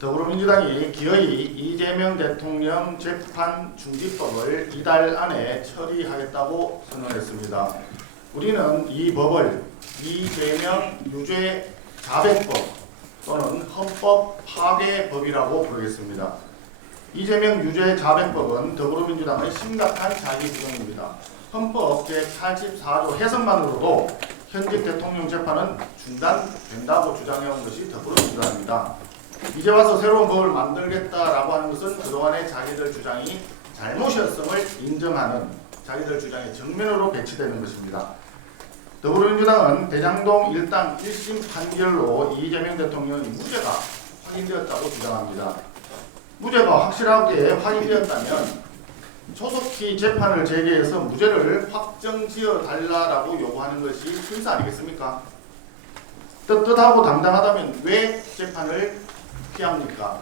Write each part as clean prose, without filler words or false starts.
더불어민주당이 기어이 이재명 대통령 재판 중지법을 이달 안에 처리하겠다고 선언했습니다. 우리는 이 법을 이재명 유죄 자백법 또는 헌법 파괴법이라고 부르겠습니다. 이재명 유죄 자백법은 더불어민주당의 심각한 자기부정입니다. 헌법 제84조 해석만으로도 현직 대통령 재판은 중단된다고 주장해온 것이 더불어민주당입니다. 이제 와서 새로운 법을 만들겠다라고 하는 것은 그동안의 자기들 주장이 잘못이었음을 인정하는 자기들 주장의 정면으로 배치되는 것입니다. 더불어민주당은 대장동 일당 1심 판결로 이재명 대통령의 무죄가 확인되었다고 주장합니다. 무죄가 확실하게 확인되었다면 조속히 재판을 재개해서 무죄를 확정지어 달라라고 요구하는 것이 순서 아니겠습니까? 떳떳하고 당당하다면 왜 재판을 피합니까?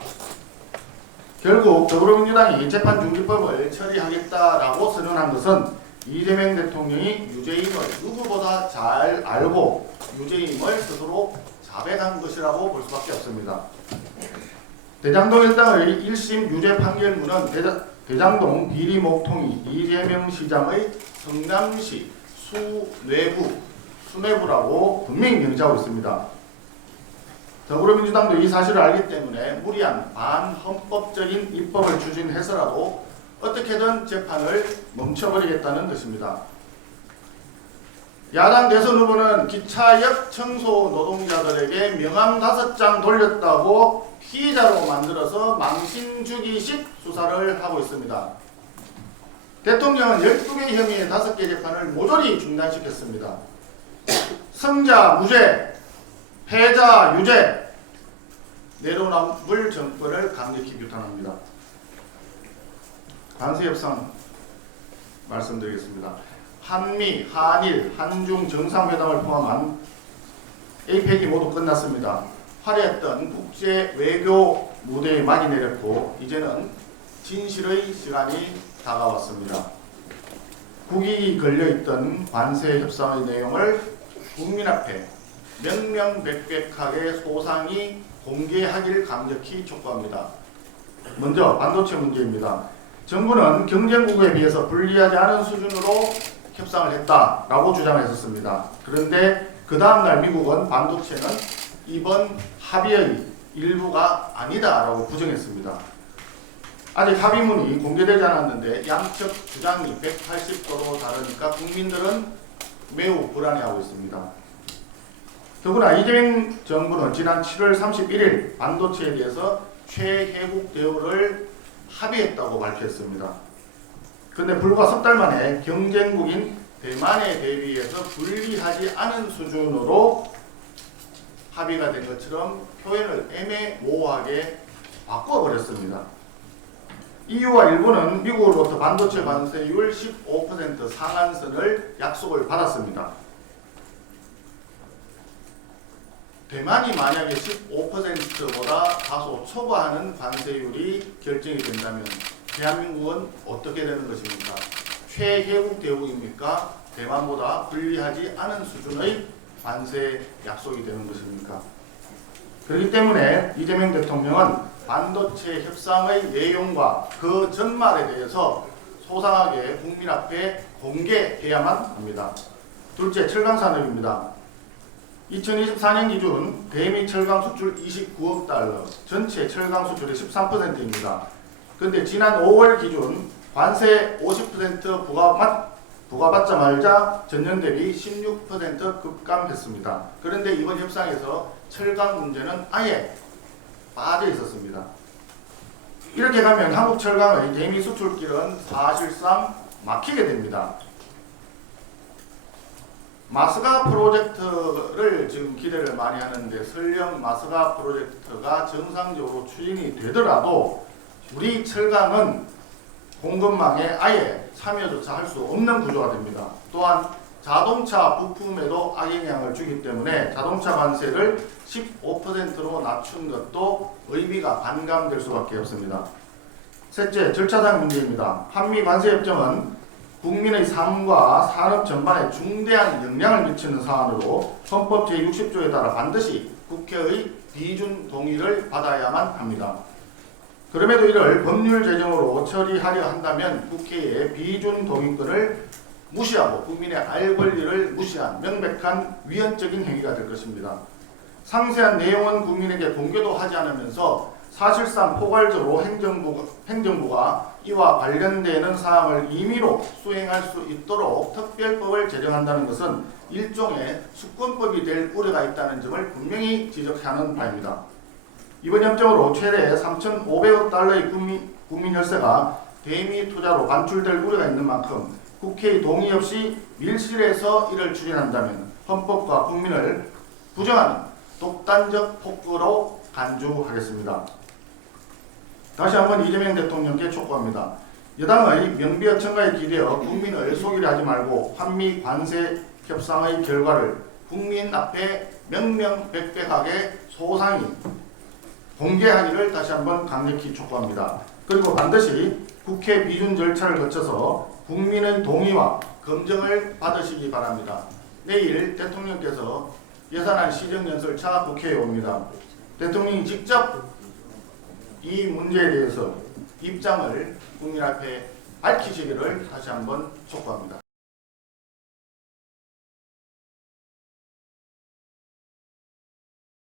결국 더불어민주당이 재판중지법을 처리하겠다라고 선언한 것은 이재명 대통령이 유죄임을 누구보다 잘 알고 유죄임을 스스로 자백한 것이라고 볼 수밖에 없습니다. 대장동 일당의 1심 유죄 판결문은 대장동 비리 목통이 이재명 시장의 성남시 수뇌부라고 분명히 명시하고 있습니다. 더불어민주당도 이 사실을 알기 때문에 무리한 반헌법적인 입법을 추진해서라도 어떻게든 재판을 멈춰버리겠다는 것입니다. 야당 대선 후보는 기차역 청소 노동자들에게 명함 5장 돌렸다고 피의자로 만들어서 망신 주기식 수사를 하고 있습니다. 대통령은 12개 혐의의 5개 재판을 모조리 중단시켰습니다. 승자 무죄, 패자 유죄, 내로남불 정권을 강력히 규탄합니다. 관세협상 말씀드리겠습니다. 한미, 한일, 한중 정상회담을 포함한 APEC이 모두 끝났습니다. 화려했던 국제 외교 무대에 막이 내렸고 이제는 진실의 시간이 다가왔습니다. 국익이 걸려있던 관세 협상의 내용을 국민 앞에 명명백백하게 소상히 공개하길 강력히 촉구합니다. 먼저 반도체 문제입니다. 정부는 경쟁국에 비해서 불리하지 않은 수준으로 협상을 했다라고 주장했었습니다. 그런데 그 다음날 미국은 반도체는 이번 합의의 일부가 아니다라고 부정했습니다. 아직 합의문이 공개되지 않았는데 양측 주장이 180도로 다르니까 국민들은 매우 불안해하고 있습니다. 더구나 이재명 정부는 지난 7월 31일 반도체에 대해서 최혜국 대우를 합의했다고 밝혔습니다. 그런데 불과 석 달 만에 경쟁국인 대만에 대비해서 불리하지 않은 수준으로 합의가 된 것처럼 표현을 애매모호하게 바꿔버렸습니다. EU와 일본은 미국으로부터 반도체 관세율 15% 상한선을 약속을 받았습니다. 대만이 만약에 15%보다 다소 초과하는 관세율이 결정이 된다면 대한민국은 어떻게 되는 것입니까? 최혜국 대우입니까? 대만보다 불리하지 않은 수준의 관세 약속이 되는 것입니까? 그렇기 때문에 이재명 대통령은 반도체 협상의 내용과 그 전말에 대해서 소상하게 국민 앞에 공개해야만 합니다. 둘째, 철강산업입니다. 2024년 기준 대미 철강 수출 29억 달러, 전체 철강 수출의 13%입니다. 그런데 지난 5월 기준 관세 50% 부과받자마자 전년 대비 16% 급감했습니다. 그런데 이번 협상에서 철강 문제는 아예 빠져 있었습니다. 이렇게 가면 한국 철강의 대미 수출길은 사실상 막히게 됩니다. 마스가 프로젝트를 지금 기대를 많이 하는데 설령 마스가 프로젝트가 정상적으로 추진이 되더라도 우리 철강은 공급망에 아예 참여조차 할 수 없는 구조가 됩니다. 또한 자동차 부품에도 악영향을 주기 때문에 자동차 관세를 15%로 낮춘 것도 의미가 반감될 수밖에 없습니다. 셋째, 절차상 문제입니다. 한미 관세협정은 국민의 삶과 산업 전반에 중대한 영향을 미치는 사안으로 헌법 제60조에 따라 반드시 국회의 비준 동의를 받아야만 합니다. 그럼에도 이를 법률 제정으로 처리하려 한다면 국회의 비준 동의권을 무시하고 국민의 알 권리를 무시한 명백한 위헌적인 행위가 될 것입니다. 상세한 내용은 국민에게 공개도 하지 않으면서 사실상 포괄적으로 행정부가 이와 관련되는 사항을 임의로 수행할 수 있도록 특별법을 제정한다는 것은 일종의 수권법이 될 우려가 있다는 점을 분명히 지적하는 바입니다. 이번 협정으로 최대 3,500억 달러의 국민 열세가 대미 투자로 반출될 우려가 있는 만큼 국회의 동의 없이 밀실에서 이를 추진한다면 헌법과 국민을 부정하는 독단적 폭거로 간주하겠습니다. 다시 한번 이재명 대통령께 촉구합니다. 여당의 명비어천가에 기대어 국민을 속이려 하지 말고 한미 관세 협상의 결과를 국민 앞에 명명백백하게 소상히 공개하기를 다시 한번 강력히 촉구합니다. 그리고 반드시 국회 비준 절차를 거쳐서 국민의 동의와 검증을 받으시기 바랍니다. 내일 대통령께서 예산안 시정연설차 국회에 옵니다. 대통령이 직접 이 문제에 대해서 입장을 국민 앞에 밝히시기를 다시 한번 촉구합니다.